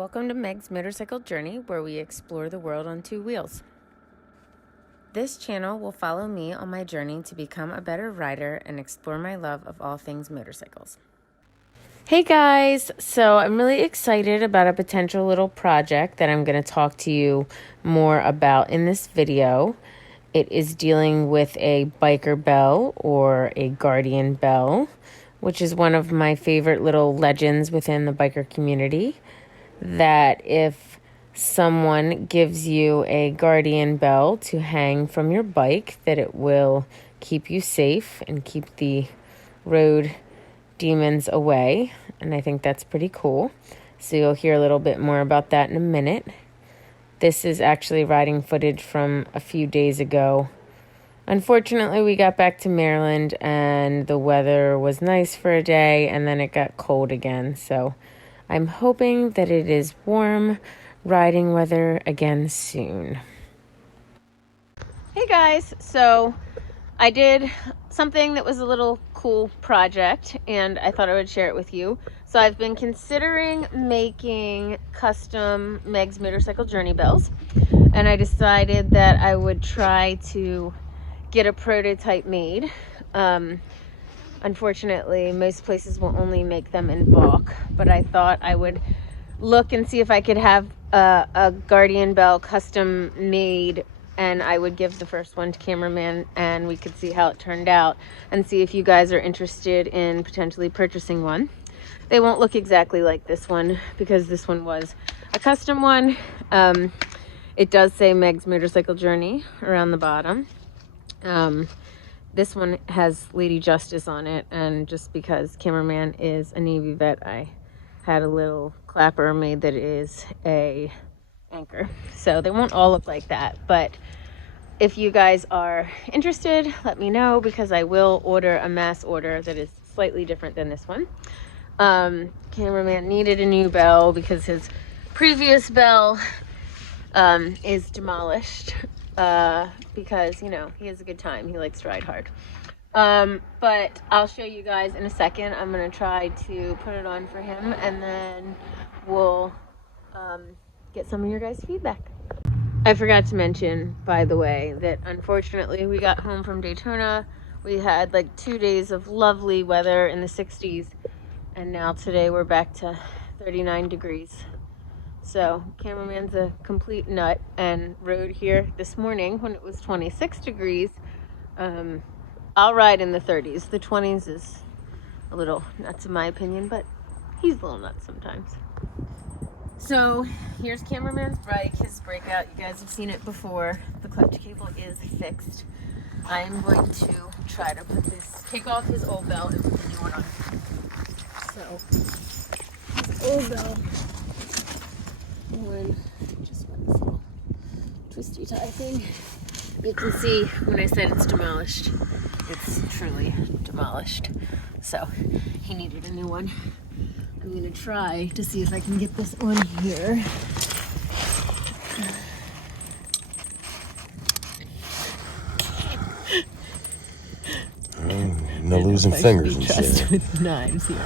Welcome to Meg's Motorcycle Journey, where we explore the world on two wheels. This channel will follow me on my journey to become a better rider and explore my love of all things motorcycles. Hey guys, so I'm really excited about a potential little project that I'm going to talk to you more about in this video. It is dealing with a biker bell or a guardian bell, which is one of my favorite little legends within the biker community. That if someone gives you a guardian bell to hang from your bike, that it will keep you safe and keep the road demons away. And I think that's pretty cool. So you'll hear a little bit more about that in a minute. This is actually riding footage from a few days ago. Unfortunately, we got back to Maryland and the weather was nice for a day and then it got cold again. So I'm hoping that it is warm riding weather again soon. Hey guys, so I did something that was a little cool project and I thought I would share it with you. So I've been considering making custom Meg's Motorcycle Journey bells, and I decided that I would try to get a prototype made. Unfortunately, most places will only make them in bulk, but I thought I would look and see if I could have a guardian bell custom made, and I would give the first one to Camerman and we could see how it turned out and see if you guys are interested in potentially purchasing one. They won't look exactly like this one because this one was a custom one. It does say Meg's Motorcycle Journey around the bottom. This one has Lady Justice on it, and just because Camerman is a Navy vet, I had a little clapper made that is a anchor. So they won't all look like that, but if you guys are interested, let me know because I will order a mass order that is slightly different than this one. Camerman needed a new bell because his previous bell is demolished. Because, you know, he has a good time. He likes to ride hard. But I'll show you guys in a second. I'm going to try to put it on for him, and then we'll get some of your guys' feedback. I forgot to mention, by the way, that unfortunately we got home from Daytona. We had like 2 days of lovely weather in the 60s, and now today we're back to 39 degrees. So Camerman's a complete nut and rode here this morning when it was 26 degrees. I'll ride in the 30s. The 20s is a little nuts in my opinion, but he's a little nuts sometimes. So here's Camerman's bike, his breakout. You guys have seen it before. The clutch cable is fixed. I am going to try to take off his old bell and put the new one on. So his old bell one just got this little twisty tie thing. You can see when I said it's demolished, it's truly demolished. So he needed a new one. I'm gonna try to see if I can get this on here. No losing fingers and shit. With knives here.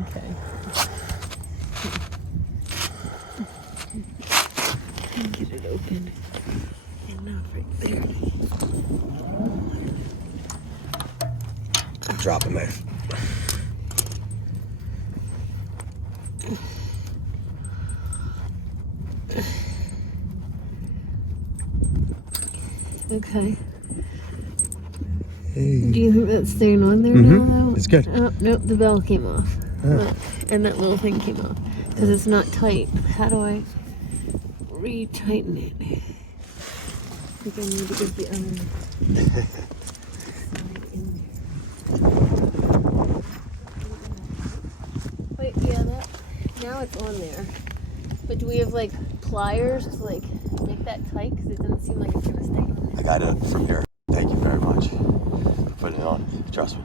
Okay. Get it open. Enough right there. Drop a knife. Okay. Hey. Do you think that's staying on there now? It's good. Oh, nope, the bell came off. Oh. And that little thing came off. Because it's not tight. How do I re-tighten it? I think I need to get the other side in there. Wait, yeah, that, now it's on there. But do we have like pliers to like make that tight? Because it doesn't seem like it's going to stay on there. I got it from here. Thank you very much for putting it on. Trust me.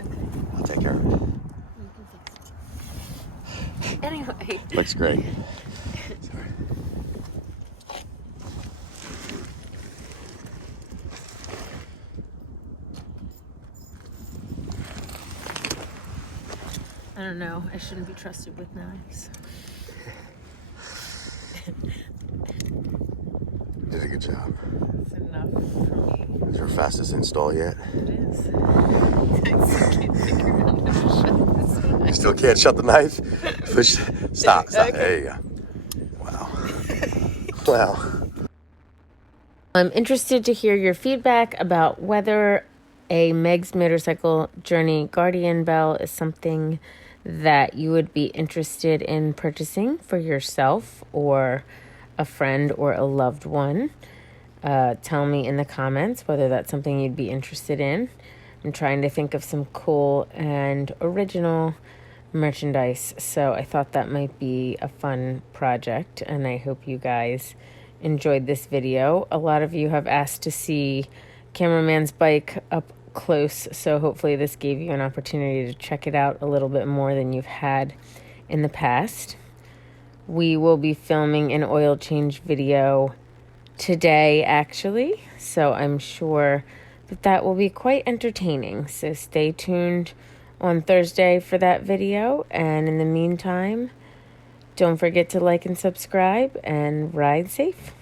Okay. I'll take care of it. You can fix it. Anyway. Looks great. Sorry. I don't know. I shouldn't be trusted with knives. Did a good job. That's enough for me. Is your fastest install yet? It is. I still can't figure out how to shut this one. You still can't shut the knife? Push. Stop. Okay. There you go. Wow. Wow. I'm interested to hear your feedback about whether a Meg's Motorcycle Journey Guardian Bell is something that you would be interested in purchasing for yourself or a friend or a loved one. Tell me in the comments whether that's something you'd be interested in. I'm trying to think of some cool and original merchandise, so I thought that might be a fun project, and I hope you guys enjoyed this video. A lot of you have asked to see Camerman's bike up close, so hopefully this gave you an opportunity to check it out a little bit more than you've had in the past. We will be filming an oil change video today, actually, so I'm sure that will be quite entertaining. So stay tuned on Thursday for that video, and in the meantime, don't forget to like and subscribe and ride safe.